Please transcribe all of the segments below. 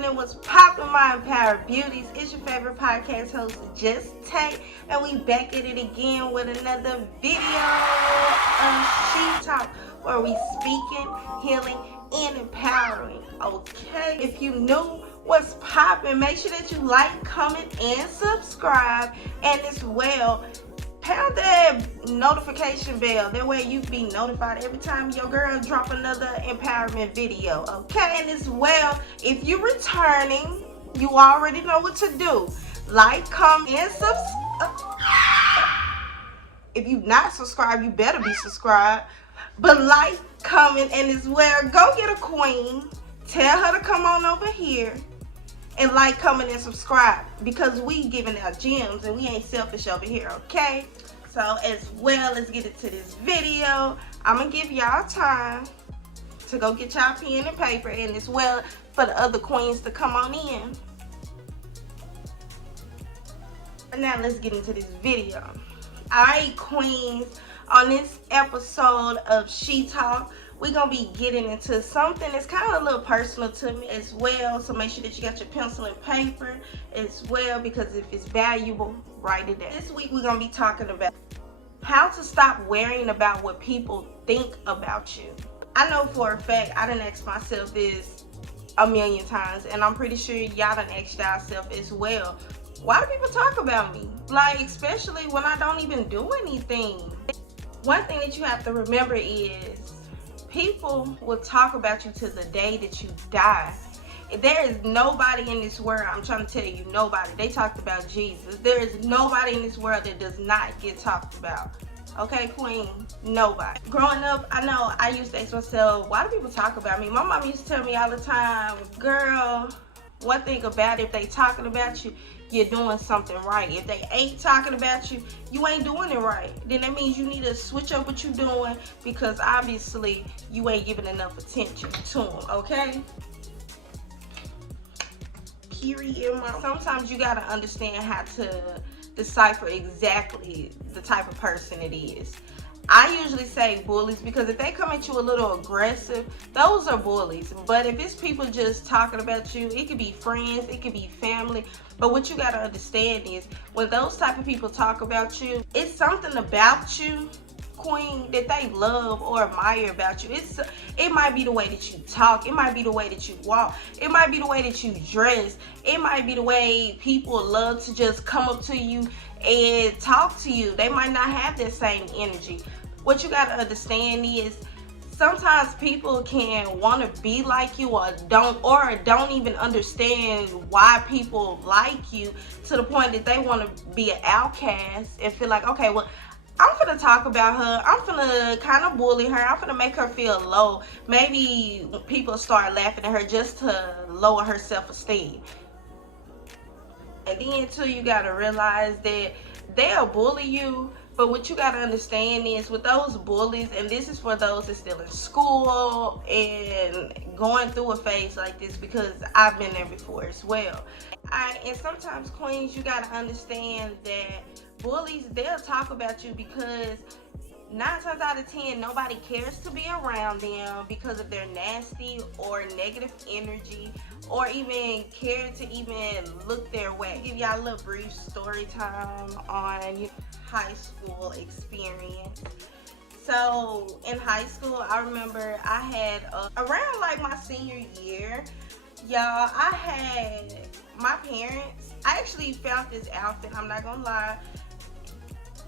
happening? What's popping, my empowered beauties? It's your favorite podcast host, S.H.E, and we back at it again with another video of S.H.E Talk, where we speaking, healing, and empowering. Okay, if you know what's popping, make sure that you like, comment, and subscribe, and as well, pound that notification bell. That way you be notified every time your girl drop another empowerment video. Okay, and as well, if you're returning, you already know what to do. Like, comment, and subscribe. If you not subscribed, you better be subscribed. But like, comment, and as well, go get a queen. Tell her to come on over here. And like, comment, and subscribe, because we giving out gems and we ain't selfish over here, okay? So as well, let's get into this video. I'm gonna give y'all time to go get y'all pen and paper, and as well for the other queens to come on in. And now let's get into this video. Alright, queens, on this episode of S.H.E Talk, we're going to be getting into something that's kind of a little personal to me as well. So make sure that you got your pencil and paper as well, because if it's valuable, write it down. This week we're going to be talking about how to stop worrying about what people think about you. I know for a fact I done asked myself this a million times, and I'm pretty sure y'all done asked yourself as well. Why do people talk about me? Like, especially when I don't even do anything. One thing that you have to remember is people will talk about you to the day that you die. There is nobody in this world, I'm trying to tell you, nobody. They talked about Jesus. There is nobody in this world that does not get talked about. Okay, queen? Nobody. Growing up, I know I used to ask myself, why do people talk about me? My mom used to tell me all the time, girl, one thing about it, if they talking about you, you're doing something right. If they ain't talking about you, you ain't doing it right. Then that means you need to switch up what you're doing, because obviously you ain't giving enough attention to them, okay? Period. Sometimes you gotta understand how to decipher exactly the type of person it is. I usually say bullies, because if they come at you a little aggressive, those are bullies. But if it's people just talking about you, it could be friends, it could be family. But what you got to understand is, when those type of people talk about you, it's something about you, queen, that they love or admire about you. It might be the way that you talk, it might be the way that you walk, it might be the way that you dress, it might be the way people love to just come up to you and talk to you. They might not have that same energy. What you got to understand is, sometimes people can want to be like you, or don't even understand why people like you, to the point that they want to be an outcast and feel like, okay, well, I'm gonna talk about her, I'm gonna kind of bully her, I'm gonna make her feel low. Maybe people start laughing at her just to lower her self-esteem. And then too, you gotta realize that they'll bully you, but what you gotta understand is, with those bullies, and this is for those that's still in school and going through a phase like this, because I've been there before as well. And sometimes, queens, you gotta understand that bullies, they'll talk about you because 9 times out of 10, nobody cares to be around them because of their nasty or negative energy, or even care to even look their way. Give y'all a little brief story time on high school experience. So in high school, I remember I had around like my senior year, y'all, I had my parents, I actually found this outfit, I'm not gonna lie.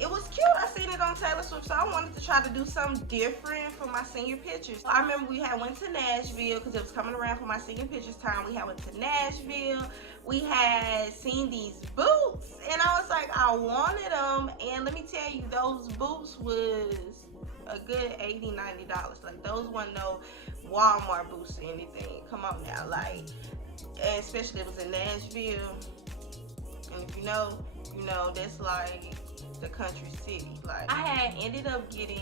It was cute. I seen it on Taylor Swift, so I wanted to try to do something different for my senior pictures. I remember we had went to Nashville, because it was coming around for my senior pictures time. We had went to Nashville. We had seen these boots, and I was like, I wanted them. And let me tell you, those boots was a good $80, $90. Like, those wasn't no Walmart boots or anything. Come on now, like, and especially it was in Nashville. And if you know, that's like the country city. Like, I had ended up getting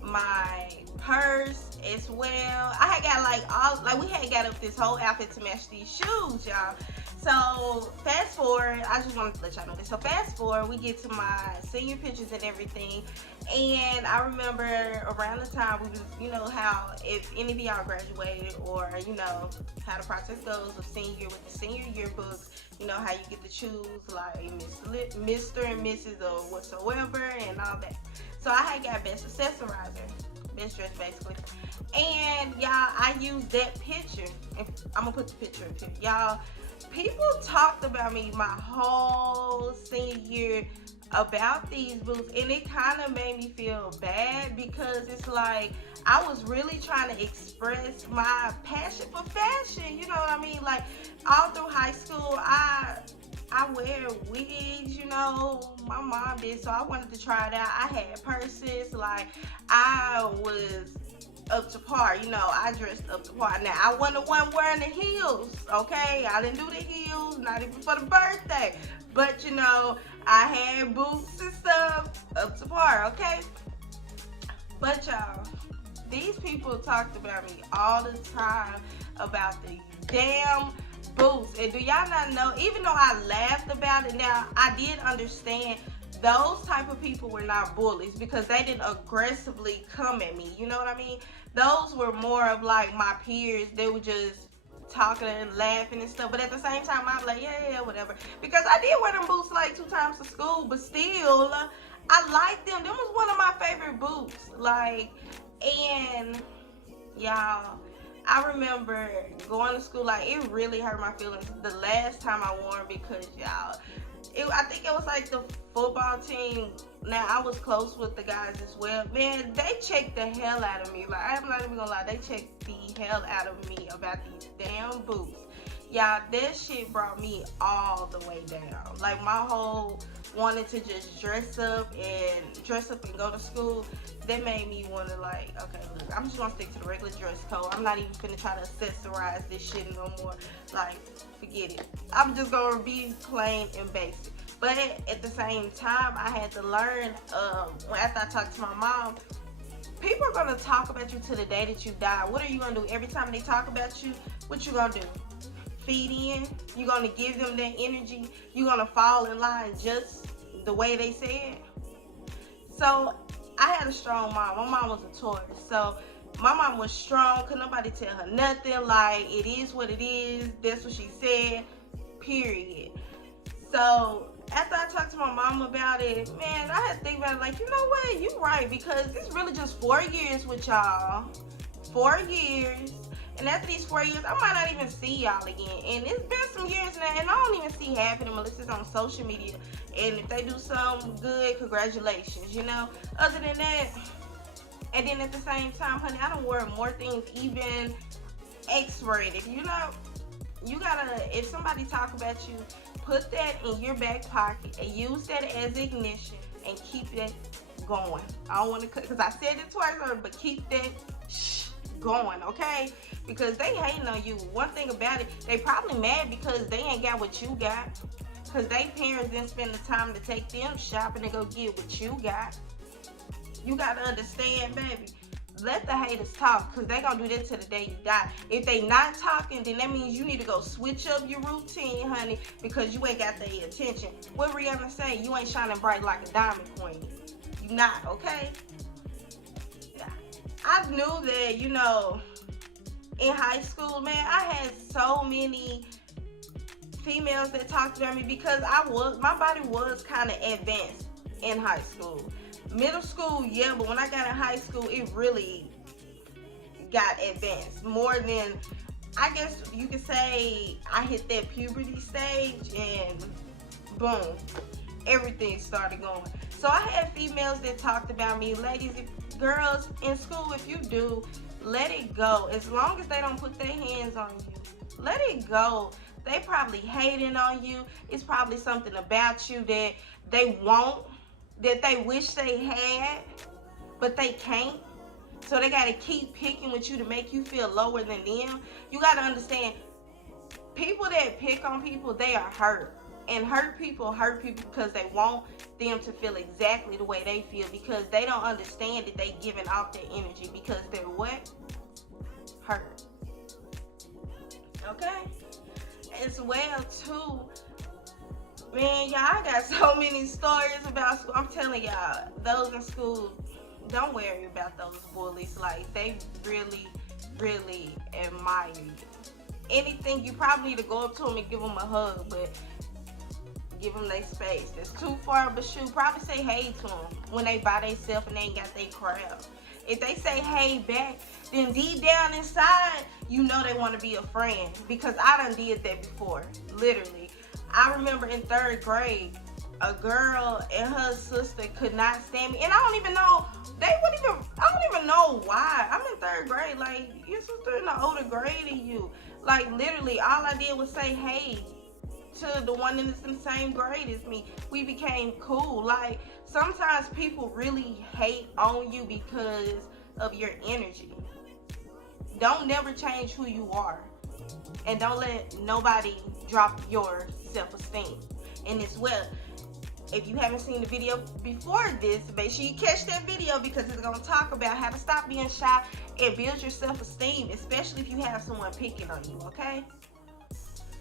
my purse as well. I had got like we had got up this whole outfit to match these shoes, y'all. So So fast forward, I just wanted to let y'all know this. So fast forward, we get to my senior pictures and everything. And I remember around the time we was, you know, how if any of y'all graduated or, you know, how the process goes of senior with the senior yearbooks, you know, how you get to choose like Mr. and Mrs. or whatsoever and all that. So I had got best accessorizer, best dress basically. And y'all, I used that picture. And I'm gonna put the picture up here. Y'all, people talked about me my whole senior year about these boots, and it kind of made me feel bad because it's like I was really trying to express my passion for fashion, you know what I mean? Like all through high school, I wear wigs, you know, my mom did, so I wanted to try it out. I had purses, like I was up to par, you know, I dressed up to par. Now, I wasn't the one wearing the heels, okay? I didn't do the heels, not even for the birthday. But, you know, I had boots and stuff up to par, okay? But, y'all, these people talked about me all the time about the damn boots. And do y'all not know, even though I laughed about it, now, I did understand those type of people were not bullies because they didn't aggressively come at me, you know what I mean? Those were more of like my peers. They were just talking and laughing and stuff, but at the same time I'm like, yeah, whatever, because I did wear them boots like 2 times to school, but still I liked them. Them was one of my favorite boots, like. And y'all, I remember going to school, like it really hurt my feelings the last time I wore them because y'all, I think it was like the football team. Now, I was close with the guys as well. Man, they checked the hell out of me. Like, I'm not even gonna lie. They checked the hell out of me about these damn boots. Y'all, that shit brought me all the way down. Like, my whole wanting to just dress up and go to school, that made me want to, like, okay, look, I'm just gonna stick to the regular dress code. I'm not even finna try to accessorize this shit no more. Like, forget it. I'm just gonna be plain and basic. But at the same time, I had to learn, after I talked to my mom, people are gonna talk about you to the day that you die. What are you gonna do? Every time they talk about you, what you gonna do? Feed in? You gonna give them that energy? You gonna fall in line just the way they said? So I had a strong mom. My mom was a Taurus. So my mom was strong. Could nobody tell her nothing. Like, it is what it is. That's what she said. Period. So after I talked to my mom about it, man, I had to think about it like, you know what? You're right, because it's really just 4 years with y'all. 4 years. And after these 4 years, I might not even see y'all again. And it's been some years now, and I don't even see half of them unless it's on social media. And if they do something good, congratulations, you know? Other than that, and then at the same time, honey, I don't wear more things, even X-rated, you know? You gotta, if somebody talk about you, put that in your back pocket and use that as ignition and keep that going. I don't want to, because I said it twice already, but keep that going, okay? Because they hating on you. One thing about it, they probably mad because they ain't got what you got. Because they parents didn't spend the time to take them shopping and go get what you got. You got to understand, baby. Let the haters talk, because they going to do that till the day you die. If they not talking, then that means you need to go switch up your routine, honey, because you ain't got their attention. What Rihanna say? You ain't shining bright like a diamond queen. You not, okay? Yeah. I knew that, you know, in high school, man, I had so many females that talked about me because my body was kind of advanced in high school. Middle school, yeah, but when I got in high school, it really got advanced. More than, I guess you could say, I hit that puberty stage and boom, everything started going. So I had females that talked about me. Ladies, girls in school, if you do, let it go. As long as they don't put their hands on you, let it go. They probably hating on you. It's probably something about you that they want, that they wish they had, but they can't. So they gotta keep picking with you to make you feel lower than them. You gotta understand, people that pick on people, they are hurt. And hurt people because they want them to feel exactly the way they feel, because they don't understand that they giving off their energy because they're what? Hurt. Okay? as well too, man, y'all, I got so many stories about school. I'm telling y'all, those in school, don't worry about those bullies. Like, they really, really admire you. Anything, you probably need to go up to them and give them a hug, but give them their space. That's too far of a shoot. Probably say hey to them when they by themselves and they ain't got their crowd. If they say hey back, then deep down inside, you know they want to be a friend. Because I done did that before, literally. I remember in 3rd grade, a girl and her sister could not stand me. And I don't even know, I don't even know why. I'm in 3rd grade, like, your sister in the older grade than you. Like, literally, all I did was say hey to the one that's in the same grade as me. We became cool. Like, sometimes people really hate on you because of your energy. Don't never change who you are, and don't let nobody drop your self-esteem. And as well, if you haven't seen the video before this, make sure you catch that video, because it's going to talk about how to stop being shy and build your self-esteem, especially if you have someone picking on you, okay?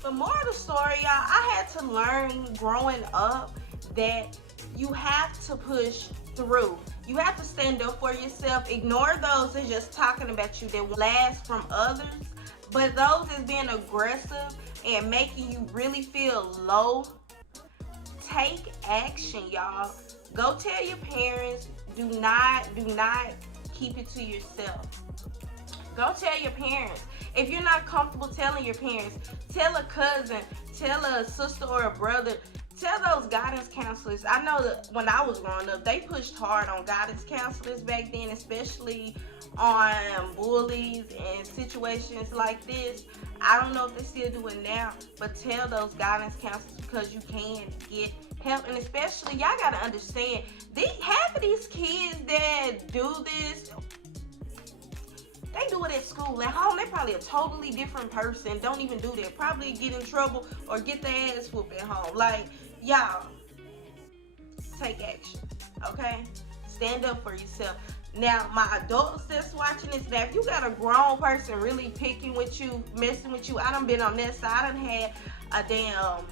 But more of the story, y'all, I had to learn growing up that you have to push through. You have to stand up for yourself. Ignore those that's just talking about you that last from others. But those that's being aggressive and making you really feel low, take action, y'all. Go tell your parents. Do not keep it to yourself. Go tell your parents. If you're not comfortable telling your parents, tell a cousin, tell a sister or a brother, tell those guidance counselors. I know that when I was growing up, they pushed hard on guidance counselors back then, especially on bullies and situations like this. I don't know if they still do it now, but tell those guidance counselors, because you can get help. And especially, y'all gotta understand, half of these kids that do this, they do it at school. At home, they're probably a totally different person. Don't even do that. Probably get in trouble or get their ass whooped at home. Like, y'all, take action, okay? Stand up for yourself. Now, my adults that's watching this, now if you got a grown person really picking with you, messing with you, I done been on that side. I done had a damn,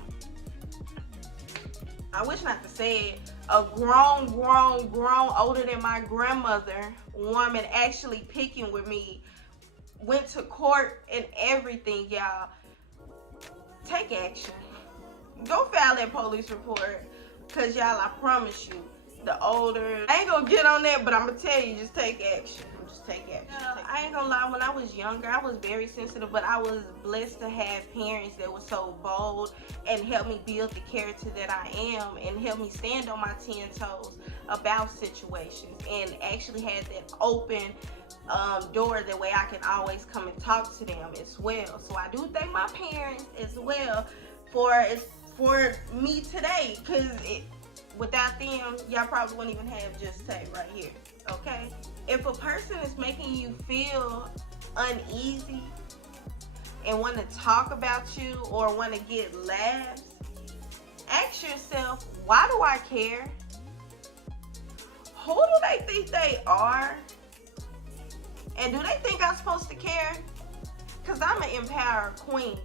I wish not to say it, a grown, older than my grandmother woman actually picking with me. Went to court and everything, y'all. Take action. Go file that police report, because y'all, I promise you, the older, I ain't gonna get on that, but I'm gonna tell you, just take action. Just take action. I ain't gonna lie, when I was younger, I was very sensitive, but I was blessed to have parents that were so bold and helped me build the character that I am, and helped me stand on my 10 toes about situations, and actually had that open door, that way I can always come and talk to them as well. So I do thank my parents as well for me today, because without them, y'all probably wouldn't even have S.H.E right here, okay? If a person is making you feel uneasy and want to talk about you or want to get laughs, ask yourself, why do I care? Who do they think they are? And do they think I'm supposed to care? Because I'm an empowered queen.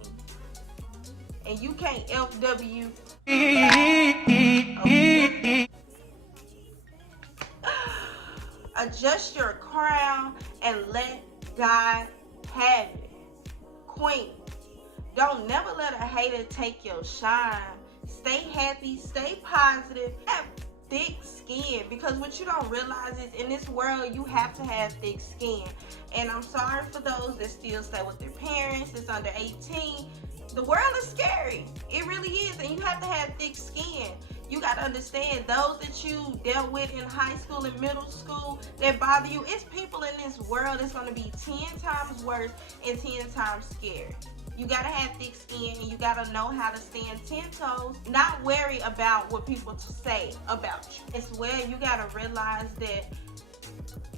And you can't FW. Okay. Adjust your crown and let God have it. Queen, don't never let a hater take your shine. Stay happy, stay positive, have thick skin, because what you don't realize is in this world you have to have thick skin. And I'm sorry for those that still stay with their parents that's under 18. The world is scary. It really is, and you have to have thick skin. You got to understand, those that you dealt with in high school and middle school that bother you, it's people in this world that's going to be 10 times worse and 10 times scared. You got to have thick skin, and you got to know how to stand 10 toes, not worry about what people say about you. As well, you got to realize that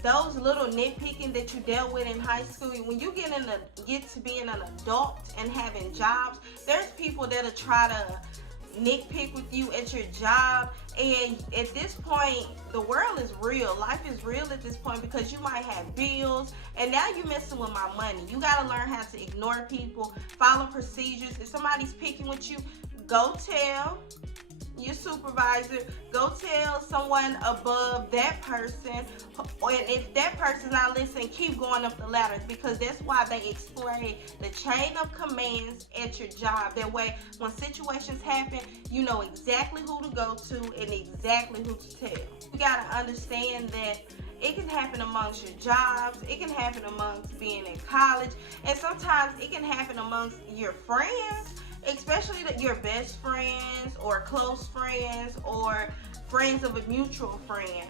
those little nitpicking that you dealt with in high school, when you get to being an adult and having jobs, there's people that'll try to nitpick with you at your job And at this point, the world is real. Life is real at this point because you might have bills, and now you're messing with my money. You gotta learn how to ignore people, follow procedures. If somebody's picking with you, go tell your supervisor, go tell someone above that person, and if that person's not listening, keep going up the ladder, because that's why they explain the chain of commands at your job. That way, when situations happen, you know exactly who to go to and exactly who to tell. You gotta understand that it can happen amongst your jobs, it can happen amongst being in college, and sometimes it can happen amongst your friends, especially your best friends or close friends or friends of a mutual friend.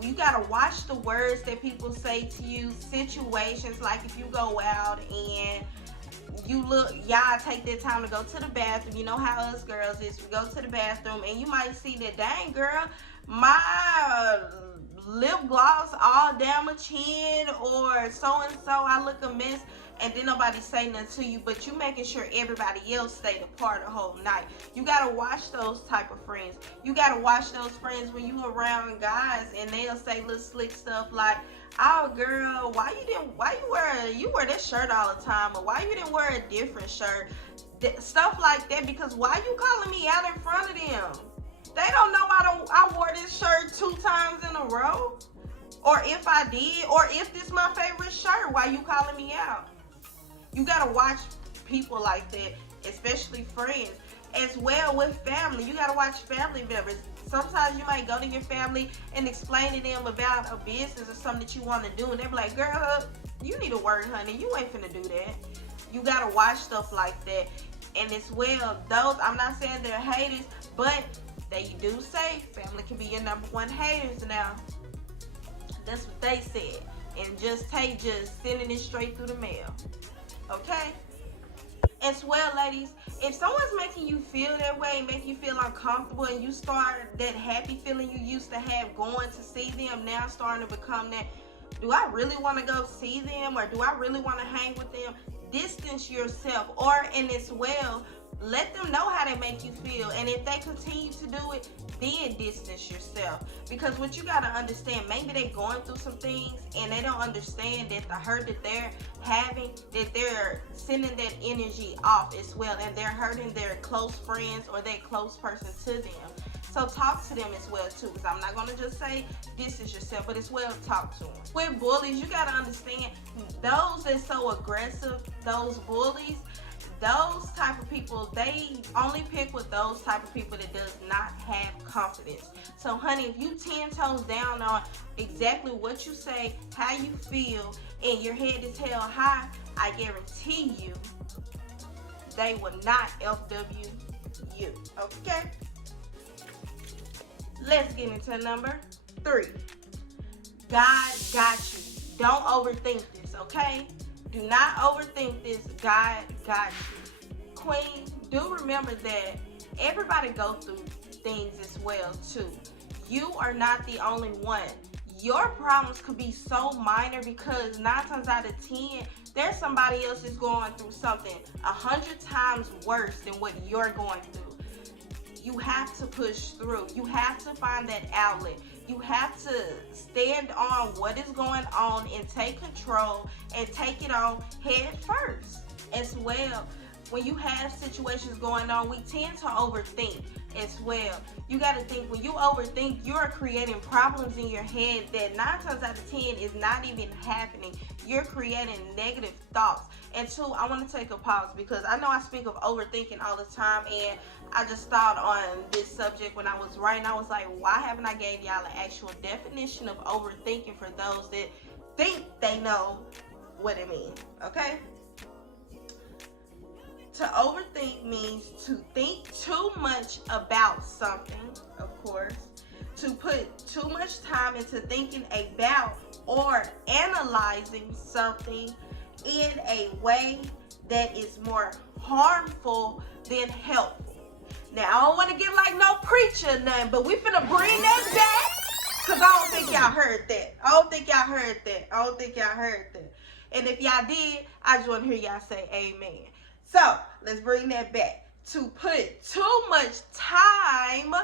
You gotta watch the words that people say to you. Situations like if you go out and you look, y'all take that time to go to the bathroom. You know how us girls is, we go to the bathroom and you might see that, dang girl, my lip gloss all down my chin, or so and so, I look a mess, and then nobody say nothing to you, but you making sure everybody else stayed apart the whole night. You gotta watch those type of friends. You gotta watch those friends when you around guys and they'll say little slick stuff like, oh girl, why you wear this shirt all the time, or why you didn't wear a different shirt, stuff like that, because why you calling me out in front of them? They don't know I wore this shirt 2 times in a row. Or if I did, or if this my favorite shirt, why you calling me out? You gotta watch people like that, especially friends. As well with family, you gotta watch family members. Sometimes you might go to your family and explain to them about a business or something that you want to do, and they be like, girl, you need to work, honey. You ain't finna do that. You gotta watch stuff like that. And as well, those, I'm not saying they're haters, but they do say family can be your #1 haters now. That's what they said. And S.H.E just sending it straight through the mail. Okay? As well, ladies, if someone's making you feel that way, make you feel uncomfortable, and you start that happy feeling you used to have going to see them now starting to become that, do I really want to go see them, or do I really want to hang with them? Distance yourself. Or, and as well, let them know how they make you feel, and if they continue to do it, then distance yourself. Because what you gotta understand, maybe they're going through some things and they don't understand that the hurt that they're having, that they're sending that energy off as well, and they're hurting their close friends or that close person to them. So talk to them as well too, because I'm not gonna just say distance yourself, but as well talk to them. With bullies, you gotta understand, those that's so aggressive, those bullies, those type of people, they only pick with those type of people that does not have confidence. So honey, if you 10 toes down on exactly what you say, how you feel, and your head is held high, I guarantee you they will not FW you. Okay? Let's get into number 3. God got you. Don't overthink this, okay? Do not overthink this. God got you. Queen, do remember that everybody go through things as well too. You are not the only one. Your problems could be so minor because 9 times out of 10, there's somebody else is going through something 100 times worse than what you're going through. You have to push through. You have to find that outlet. You have to stand on what is going on and take control and take it on head first. As well, when you have situations going on, we tend to overthink as well. You got to think, when you overthink, you're creating problems in your head that 9 times out of 10 is not even happening. You're creating negative thoughts. And 2, I want to take a pause because I know I speak of overthinking all the time, and I just thought on this subject when I was writing. I was like, why haven't I gave y'all an actual definition of overthinking for those that think they know what it means, okay? To overthink means to think too much about something, of course, to put too much time into thinking about or analyzing something in a way that is more harmful than helpful. Now, I don't want to get like no preacher or nothing, but we finna bring that back, because I don't think y'all heard that. I don't think y'all heard that. And if y'all did, I just want to hear y'all say amen. So, let's bring that back. To put too much time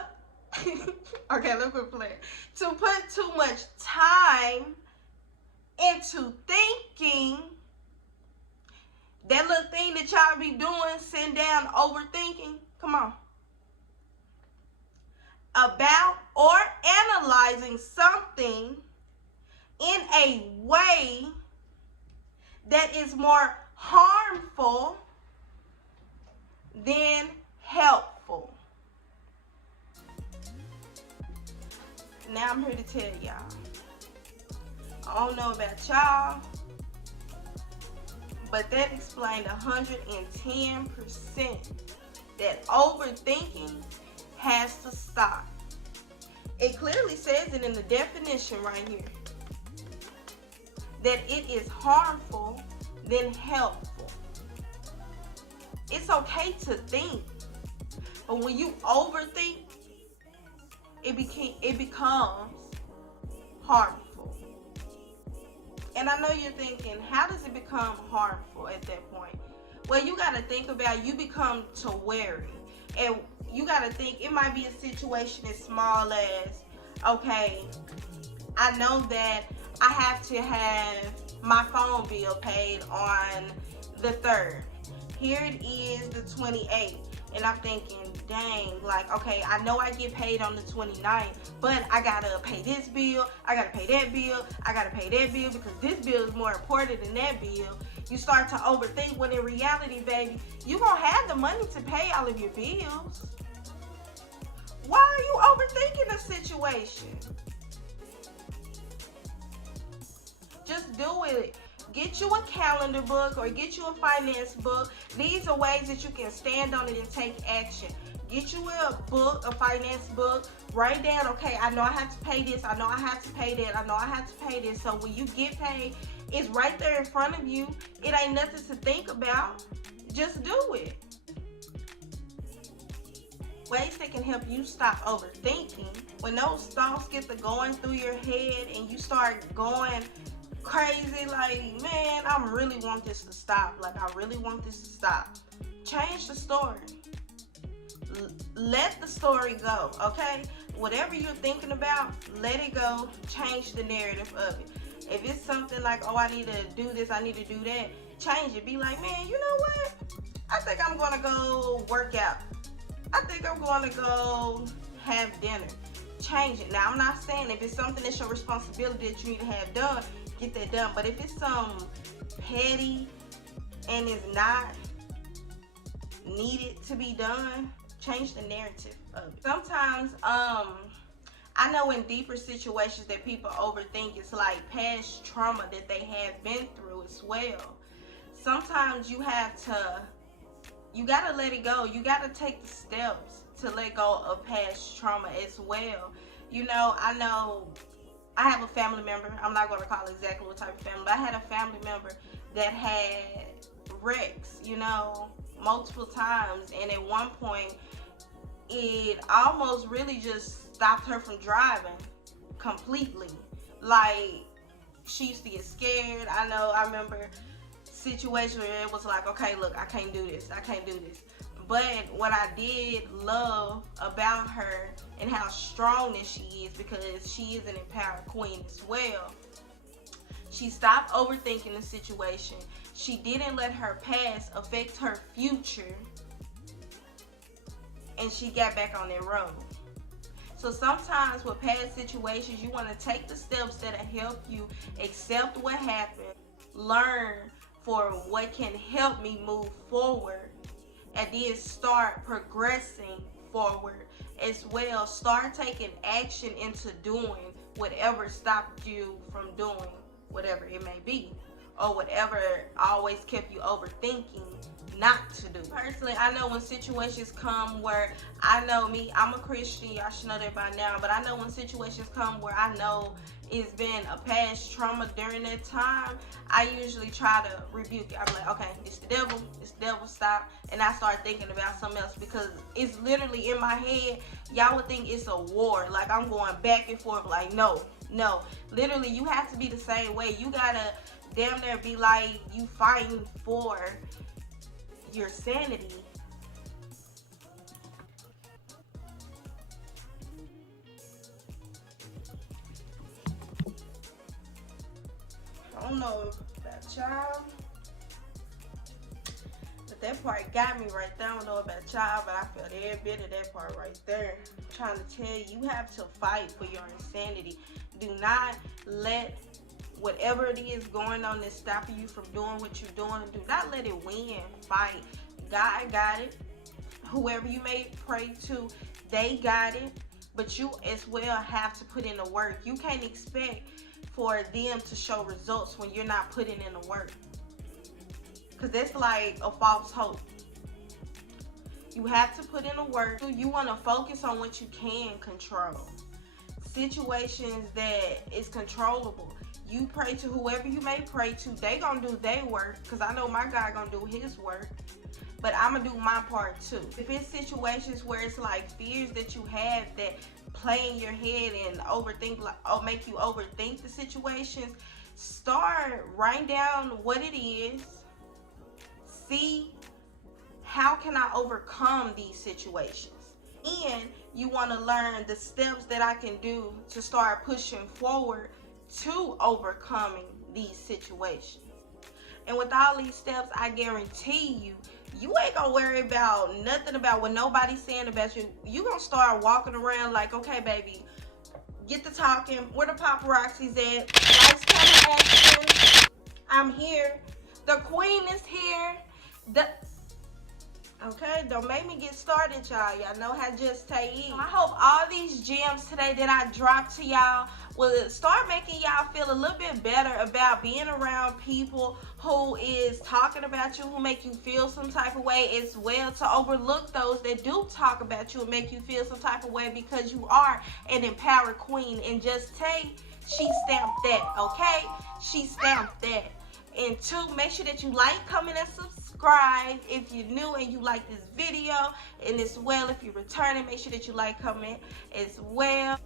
Okay, let's quit playing. To put too much time into thinking, that little thing that y'all be doing, sitting down overthinking, come on, about or analyzing something in a way that is more harmful than helpful. Now I'm here to tell y'all, I don't know about y'all, but that explained 110% that overthinking has to stop. It clearly says it in the definition right here, that it is harmful than helpful. It's okay to think, but when you overthink, it becomes harmful. And I know you're thinking, how does it become harmful at that point? Well, you got to think about, you become to wary. And you got to think, it might be a situation as small as, okay, I know that I have to have my phone bill paid on the 3rd. Here it is the 28th. And I'm thinking, dang, like, okay, I know I get paid on the 29th, but I gotta pay this bill, I gotta pay that bill, I gotta pay that bill because this bill is more important than that bill. You start to overthink when in reality, baby, you gonna have the money to pay all of your bills. Why are you overthinking a situation? Just do it. Get you a calendar book or get you a finance book. These are ways that you can stand on it and take action. Get you a book, a finance book. Write down, okay, I know I have to pay this. I know I have to pay that. I know I have to pay this. So when you get paid, it's right there in front of you. It ain't nothing to think about. Just do it. Ways that can help you stop overthinking. When those thoughts get to going through your head and you start going crazy, like, man, I really want this to stop. Like, I really want this to stop. Change the story. Let the story go, okay? Whatever you're thinking about, let it go. Change the narrative of it. If it's something like, oh, I need to do this, I need to do that, change it. Be like, man, you know what? I think I'm going to go work out. I think I'm going to go have dinner. Change it. Now, I'm not saying if it's something that's your responsibility that you need to have done, get that done. But if it's some petty and is not needed to be done, change the narrative of it. Sometimes, I know in deeper situations that people overthink, it's like past trauma that they have been through as well. Sometimes you gotta let it go. You gotta take the steps to let go of past trauma as well. You know I have a family member, I'm not going to call exactly what type of family, but I had a family member that had wrecks, you know, multiple times. And at one point, it almost really just stopped her from driving completely. Like, she used to get scared. I remember situations where it was like, okay, look, I can't do this. But what I did love about her and how strong that she is, because she is an empowered queen as well, she stopped overthinking the situation. She didn't let her past affect her future. And she got back on that road. So sometimes with past situations, you want to take the steps that'll help you accept what happened, learn for what can help me move forward, and then start progressing forward as well. Start taking action into doing whatever stopped you from doing whatever it may be, or whatever always kept you overthinking not to do. Personally, I know when situations come where, I know me, I'm a Christian, y'all should know that by now, but I know when situations come where I know it's been a past trauma during that time, I usually try to rebuke it. I'm like, okay, it's the devil, stop. And I start thinking about something else, because it's literally in my head. Y'all would think it's a war, like I'm going back and forth, like no. Literally, you have to be the same way. You gotta damn near be like you fighting for your sanity. don't know about y'all, but that part got me right there. I don't know about y'all, but I felt every bit of that part right there. I'm trying to tell you, you have to fight for your insanity. Do not let whatever it is going on that's stopping you from doing what you're doing, do not let it win. Fight. God got it. Whoever you may pray to, they got it. But you as well have to put in the work. You can't expect for them to show results when you're not putting in the work. Because that's like a false hope. You have to put in the work. You want to focus on what you can control. Situations that is controllable. You pray to whoever you may pray to. They gonna do their work, because I know my God gonna do his work. But I'm gonna do my part too. If it's situations where it's like fears that you have that play in your head and overthink, like, make you overthink the situations, start writing down what it is. See, how can I overcome these situations? And you want to learn the steps that I can do to start pushing forward to overcoming these situations. And with all these steps, I guarantee you, you ain't gonna worry about nothing about what nobody's saying about you. You gonna start walking around like, okay, baby, get to talking. Where the paparazzi's at? Lights, camera, action. I'm here. The queen is here. Okay, don't make me get started, y'all. Y'all know how S.H.E is. I hope all these gems today that I dropped to y'all will start making y'all feel a little bit better about being around people who is talking about you, who make you feel some type of way, as well to overlook those that do talk about you and make you feel some type of way, because you are an empowered queen. And S.H.E, she stamped that, okay? She stamped that. And two, make sure that you like, comment, and subscribe if you're new and you like this video. And as well, if you're returning, make sure that you like, comment as well.